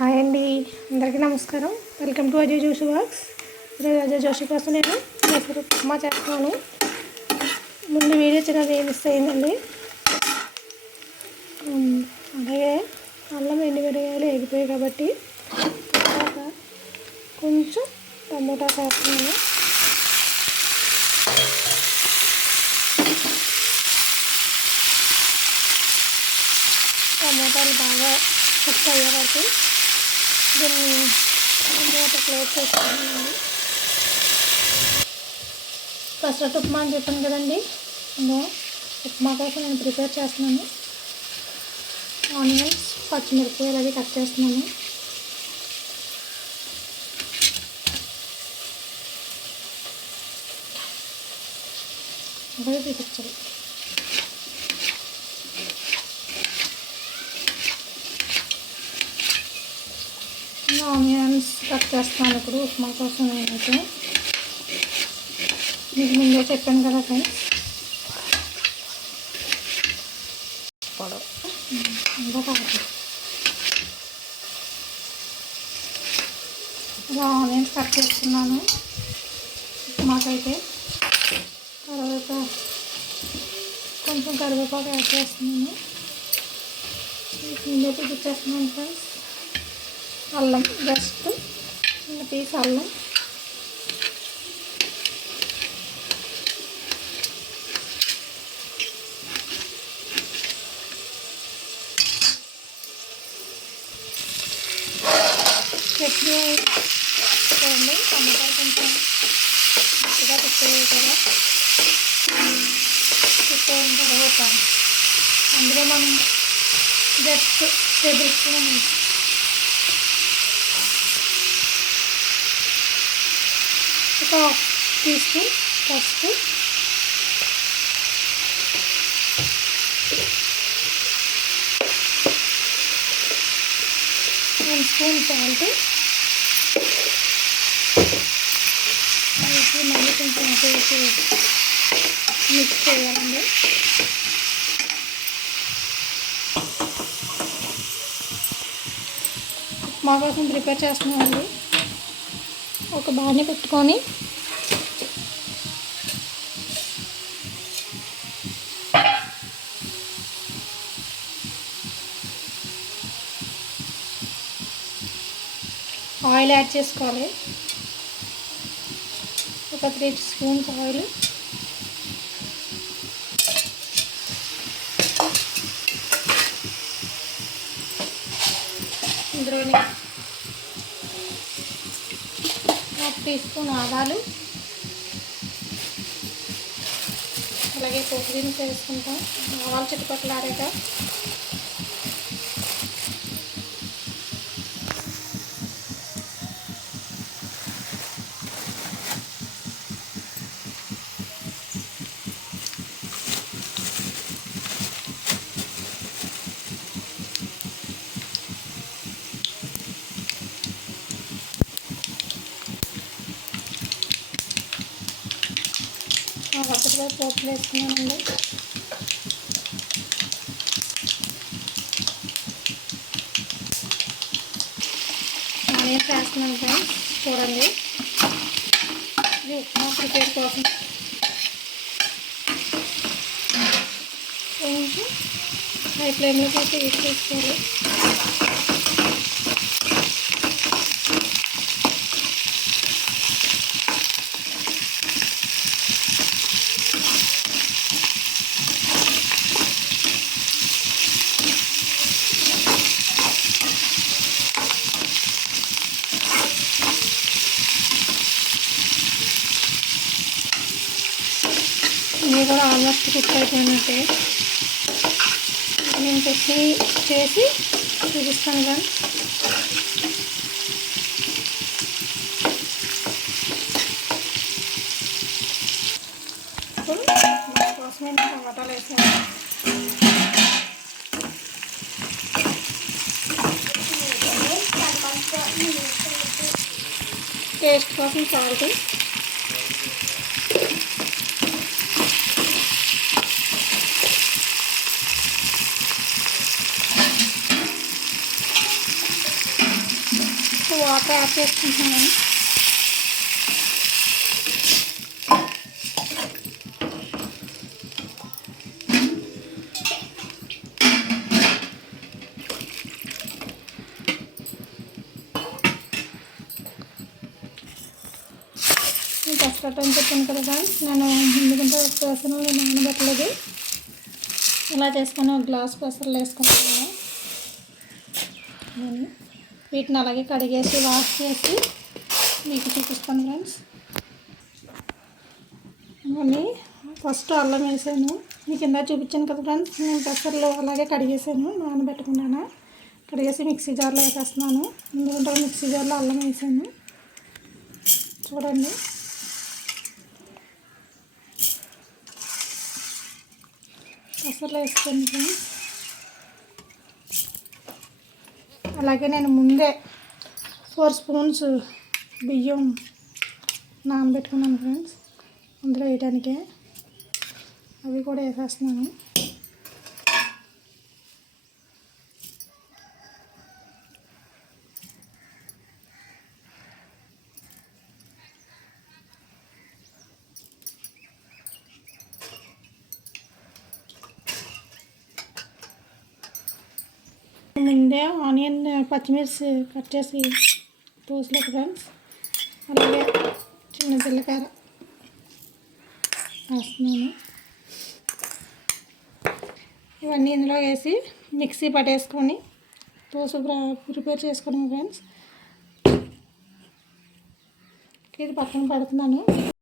హాయ్ అండి, అందరికీ నమస్కారం. వెల్కమ్ టు అజయ్ జోషి వర్క్స్. ఈరోజు అజయ్ జోషి కోసం నేను పెసర ఉప్మా చేస్తున్నాను. ముందు వీడియో చిన్నది మిస్ అయిందండి. అలాగే అల్లం ఎండుమిరపకాయలు ఎగిపోయాయి కాబట్టి కొంచెం టమోటా వేస్తున్నాను. టమోటాలు బాగా కుక్ అయ్యే వరకు దీన్ని మూత క్లోజ్ చేసుకున్నానండి. పెసరట్టు ఉప్మా అని చెప్పాను కదండి, ఉప్మా కోసం నేను ప్రిపేర్ చేస్తున్నాను. ఆనియన్స్, పచ్చిమిరపకాయలు అవి కట్ చేస్తున్నాను. అదే చూపించాలి. ఆనియన్స్ కట్ చేస్తాను ఇప్పుడు ఉప్మా కోసం. నేనైతే మీకు ముందే చెప్పాను కదా ఫ్రెండ్స్, ఇలా ఆనియన్స్ కట్ చేస్తున్నాను ఉప్మాకైతే. తర్వాత కొంచెం కరివేపాకు యాడ్ చేస్తున్నాను. ముందే చూపించేస్తున్నాను ఫ్రెండ్స్. అల్లం, జస్ట్ చిన్న పీస్ అల్లం, చట్నీ చూడండి. టమాటాలు కొంచెం గట్టిగా తిప్పేవి కదా. తిప్పిన తర్వాత అందులో మనం జస్ట్ టేబుల్ స్పూన్ ఒక టీ స్పూన్ పసుపు, వన్ స్పూన్ సాల్ట్ వేసి మళ్ళీ కొంచెం వేసి మిక్స్ చేయాలండి. ఉప్మా కోసం ప్రిపేర్ చేస్తున్నామండి. ఒక బాణీ పెట్టుకొని ఆయిల్ యాడ్ చేసుకోవాలి. ఒక 3 స్పూన్స్ ఆయిల్, ఇందులోని 1 టీ స్పూన్ ఆవాలు, అలాగే పోపు దినుసులు వేసుకుంటాం. ఆవాలు చిట్టుపట్లాడాక ఒకటిగా పోపులు వేసుకున్నానండి. ఆనియన్స్ వేస్తున్నాను ఫ్రెండ్స్. చూడండి, ఇది ఉప్మా ప్రిపేర్ కోసం కొంచెం హై ఫ్లేమ్లో పెట్టి హీట్ చేసుకోవాలి. ఇవి కూడా ఆల్మోస్ట్ కుక్ అయిపోయినట్టే. నేను చట్నీ చేసి చూపిస్తాను కానీ ఇప్పుడు దానికోసమే నేను టమాటాలు వేసాను. టేస్ట్ కోసం సాల్ట్, వాటర్ యాడ్ చేసుకుంటున్నాను. పెసరట్టు అని చెప్పాను కదా ఫ్రెండ్స్, నేను ఎందుకంటే పెసరలు నేను నానబెట్టలేదు. ఇలా చేసుకొని ఒక గ్లాస్ పెసరలు వేసుకున్నాను కదా. నేను వీటిని అలాగే కడిగేసి వాష్ చేసి మీకు చూపిస్తాను ఫ్రెండ్స్. ఇవన్నీ ఫస్ట్ అల్లం వేసాను, మీకు కింద చూపించాను కదా ఫ్రెండ్స్. నేను పెసరలు అలాగే కడిగేసాను, నానబెట్టుకున్నాను. కడిగేసి మిక్సీ జార్లో వేసేస్తున్నాను. ఎందుకంటే మిక్సీ జార్లో అల్లం వేసాను చూడండి. పెసరలు వేసుకొని ఫ్రెండ్స్, అలాగే నేను ముందే 4 స్పూన్స్ బియ్యం నానబెట్టుకున్నాను ఫ్రెండ్స్, అందులో వేయడానికే. అవి కూడా వేసేస్తున్నాను. ముందే ఆనియన్ పచ్చిమిర్చి కట్ చేసి పోసలేదు ఫ్రెండ్స్. అలాగే చిన్న జీలకర్ర వేస్తున్నాను. ఇవన్నీ ఇందులో వేసి మిక్సీ పట్టేసుకొని దోశ ప్రిపేర్ చేసుకున్నాను ఫ్రెండ్స్. ఇది పక్కన పెడుతున్నాను.